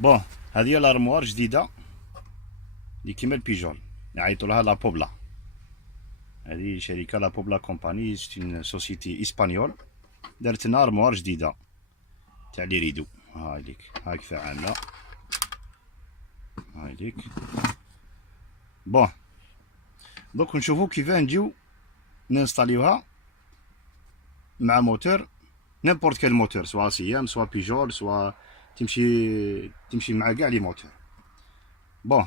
بون، هذه لارموار جديده اللي كيما البيجون يعيطوا لها لا بوبلا. هذه شركه لا بوبلا كومباني، سيتي سوسيتي اسبانيول. دارت لنا ارموار جديده تاع لي ريدو. هاي ليك، هاي كيف عامله. هاي ليك. بون، دوك نشوفو كيفاه نجيو ننستاليوها مع موتور، نيمبورت كال موتور، سوا سيام سوا بيجول سوا تمشي مع كاع لي موتور. بون،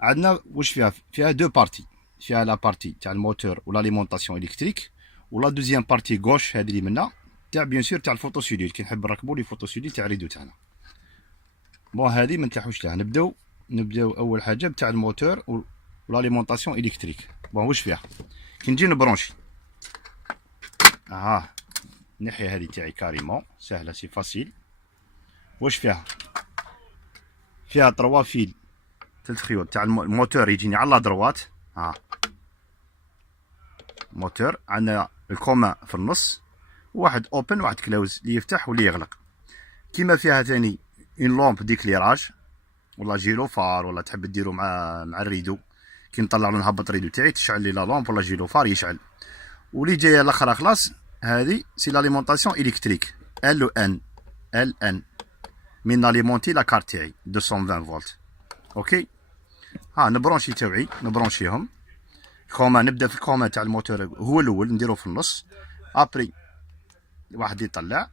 عندنا واش فيها دو بارتي. فيها لا بارتي تاع الموتور و لاليمونطاسيون الكتريك، ولا دوزيام بارتي غوش هادي اللي منا تاع بيان سور تاع الفوتو سوديل، كي نحب نركبو لي فوتو سوديل تاع الريدو تاعنا. بون، هادي ما نتلاحوش لها. نبداو اول حاجه بتاع الموتور و لاليمونطاسيون الكتريك. بون، واش فيها كي نجي نبرونشي. الناحيه هادي تاعي كاريمون سهله، سي فاسيل. واش فيها 3 فيل، 3 خيوط تاع الموتور يجيني على دروات. موتور عندنا الكومان في النص، واحد اوبن واحد كلوز اللي يفتح واللي يغلق. كيما فيها ثاني اون لومب ديكليراج ولا جيلوفار، ولا تحب ديرو مع الريدو. كي نطلع نهبط الريدو تاعي تشعل لي لا لومب ولا جيلوفار يشعل. واللي جايه الاخرى خلاص، هذه سي لاليمونطاسيون الكتريك ال ان من ناليمونتي لا كارت تاعي 220 فولت. اوكي، نبرونشي توعي، نبرونشيهم. كومان، نبدا في الكومان تاع الموتور هو الاول، نديرو في النص. ابري واحد يطلع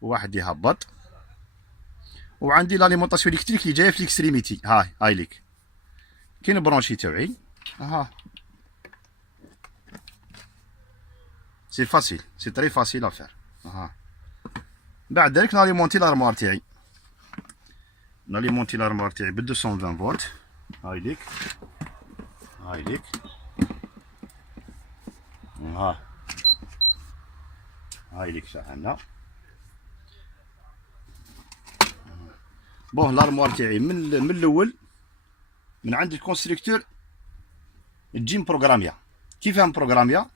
وواحد يهبط، وعندي لاليمونطاسيون الكتريك اللي جايه في الاكستريميتي. هاي ليك. كي نبرونشي توعي، سي فاسيل، سي تري فاسيل افير. بعد ذلك ناليمونتي لارموار تاعي. ناليمونتي لارموار تاعي ب 220 فولت. هاي ليك، هاي ليك. هاي ليك شحالنا. بون، لارموار تاعي من الاول من عند الكونستركتور تجي مبروغراميا. كيفاه مبروغراميا؟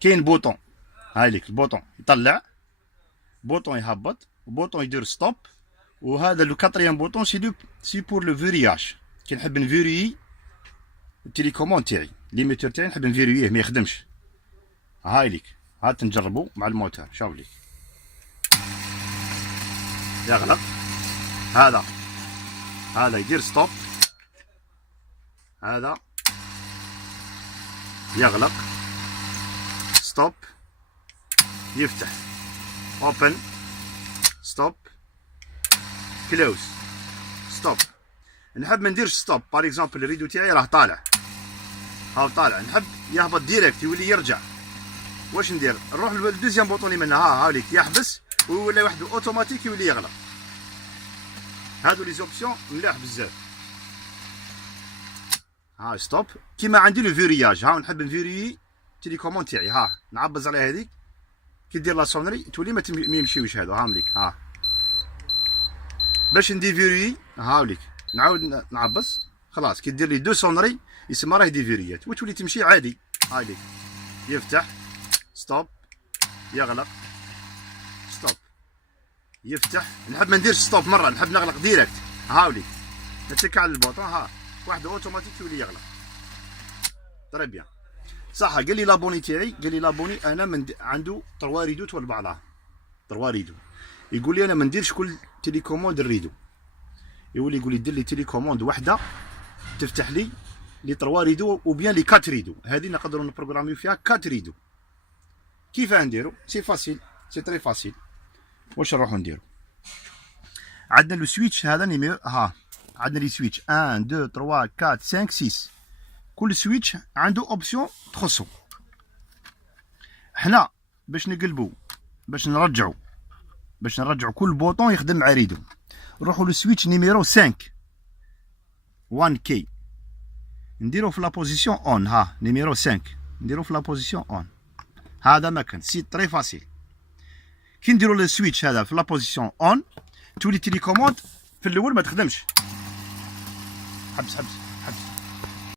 كاين بوطون، هاي ليك البوطون يطلع، بوطون يهبط، بوطون يدير ستوب، وهذا لو كاتريام بوطون سي بور لو فيرياج. كي نحب نفيريي التيليكوموند تاعي، ليميتور تاعي نحب نفيرييه ما يخدمش. هاي ليك، هات نجربو مع الموتور. شوف ليك، يغلق هذا يدير ستوب، هذا يغلق، ستوب، يفتح، اوبن، ستوب، كلوز، ستوب. نحب ما نديرش ستوب، باغ اكزومبل الريدو تاعي راه طالع، طالع، نحب يهبط ديريكت يولي يرجع. واش ندير؟ نروح للدوزيام بوطون اللي منها، هاوليك يحبس ويولي وحده اوتوماتيك يولي يغلق. هادو لي زوبسيون ملاح بزاف. ستوب. كيما عندي لو فيرياج، نحب نفيريي تيليكوموند تاعي. نعبز على هذيك، كي دير لا سونري تولي ما يمشيوش هادو. مليك باش ندير فيريي، هاوليك نعاود نعبز. خلاص كي دير لي دو سونري يسمى راه ديفيريات، وتولي تمشي عادي. هاوليك يفتح، ستوب، يغلق، ستوب، يفتح. نحب ما نديرش ستوب مره، نحب نغلق ديريكت. هاوليك نتك على البوطون، واحد اوتوماتيك يولي يغلق. طري بيان. صح، قال لي لابوني تاعي، قال لي لابوني انا عنده 3 ريدو تولى بعضها، 3 ريدو. يقول لي انا ما نديرش كل تيليكوموند الريدو، يقول لي دير لي تيليكوموند وحده تفتح لي 3 ريدو وبيان لي 4 ريدو. هذه نقدروا نبروغراميو فيها 4 ريدو. كيفاه نديرو؟ سي فاسيل، سي تري فاسيل. واش نروحو نديرو؟ عندنا لو سويتش هذا نيميرو. عندنا لي سويتش 1 2 3 4 5 6. كل سويتش عنده اوبسيون تخصو. حنا باش نقلبو، باش نرجعو كل بوطون يخدم مع ريدو، نروحو للسويتش نيميرو 5 1 كي، نديرو في لا بوزيسيون اون. نيميرو 5 نديرو في لا بوزيسيون اون. هذا مكان سي تري فاسيل. كي نديرو السويتش هذا في لا بوزيسيون اون، تولي تيليكوموند في الاول ما تخدمش. حبس